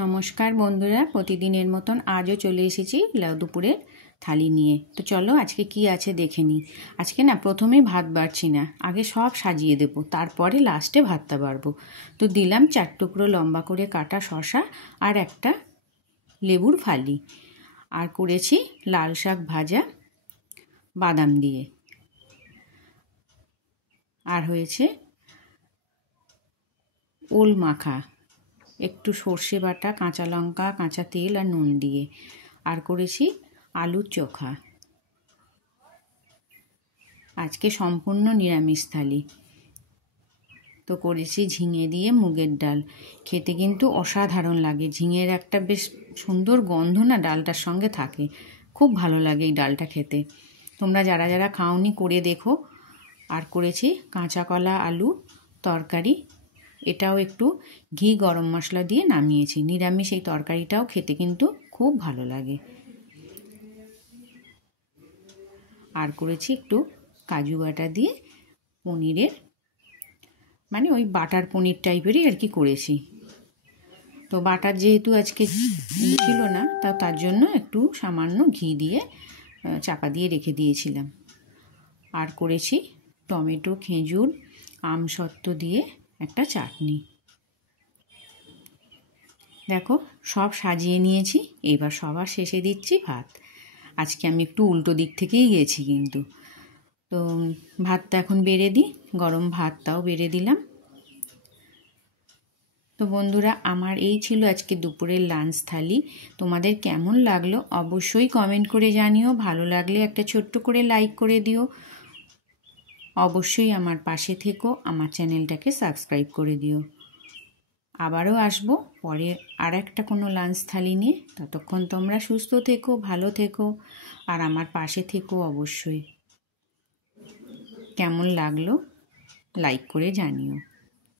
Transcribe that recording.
নমস্কার বন্ধুরা, প্রতিদিনের মতন আজও চলে এসেছি দুপুরের থালি নিয়ে। তো চলো আজকে কি আছে দেখে নিই। আজকে না প্রথমেই ভাত বাড়ছি না, আগে সব সাজিয়ে দেবো, তারপরে লাস্টে ভাতটা বাড়বো। তো দিলাম 4 টুকরো লম্বা করে কাটা শসা আর একটা লেবুর ফালি, আর করেছি লাল শাক ভাজা বাদাম দিয়ে, আর হয়েছে ওল মাখা, একটু সর্ষে বাটা, কাঁচা লঙ্কা, কাঁচা তেল আর নুন দিয়ে, আর করেছি আলুর চোখা। আজকে সম্পূর্ণ নিরামিষ থালি। তো করেছি ঝিঙে দিয়ে মুগের ডাল, খেতে কিন্তু অসাধারণ লাগে। ঝিঙের একটা বেশ সুন্দর গন্ধ না ডালটার সঙ্গে থাকে, খুব ভালো লাগে এই ডালটা খেতে। তোমরা যারা যারা খাওনি করে দেখো। আর করেছি কাঁচা কলা আলু তরকারি, এটাও একটু ঘি গরম মশলা দিয়ে নামিয়েছি। নিরামিষ এই তরকারিটাও খেতে কিন্তু খুব ভালো লাগে। আর করেছি একটু কাজু বাটা দিয়ে পনিরের, মানে ওই বাটার পনির টাইপেরই আর কি করেছি। তো বাটার যেহেতু আজকে ছিল না, তার জন্য একটু সামান্য ঘি দিয়ে চাপা দিয়ে রেখে দিয়েছিলাম। আর করেছি টমেটো, খেজুর, আমসত্ত্ব দিয়ে একটা চাটনি। দেখো সব সাজিয়ে নিয়েছি, এবার সবার শেষে দিচ্ছি ভাত। আজকে আমি একটু উল্টো দিক থেকেই গেছি কিন্তু। তো ভাতটা এখন বেড়ে দিই, গরম ভাতটাও বেড়ে দিলাম। তো বন্ধুরা, আমার এই ছিল আজকে দুপুরের লাঞ্চ থালি। তোমাদের কেমন লাগলো অবশ্যই কমেন্ট করে জানিও। ভালো লাগলে একটা ছোট্ট করে লাইক করে দিও। অবশ্যই আমার পাশে থেকো, আমার চ্যানেলটাকে সাবস্ক্রাইব করে দিও। আবারও আসবো পরে আর একটা কোনো লাঞ্চ থালি নিয়ে। ততক্ষণ তোমরা সুস্থ থেকো, ভালো থেকো, আর আমার পাশে থেকো অবশ্যই। কেমন লাগলো লাইক করে জানিও।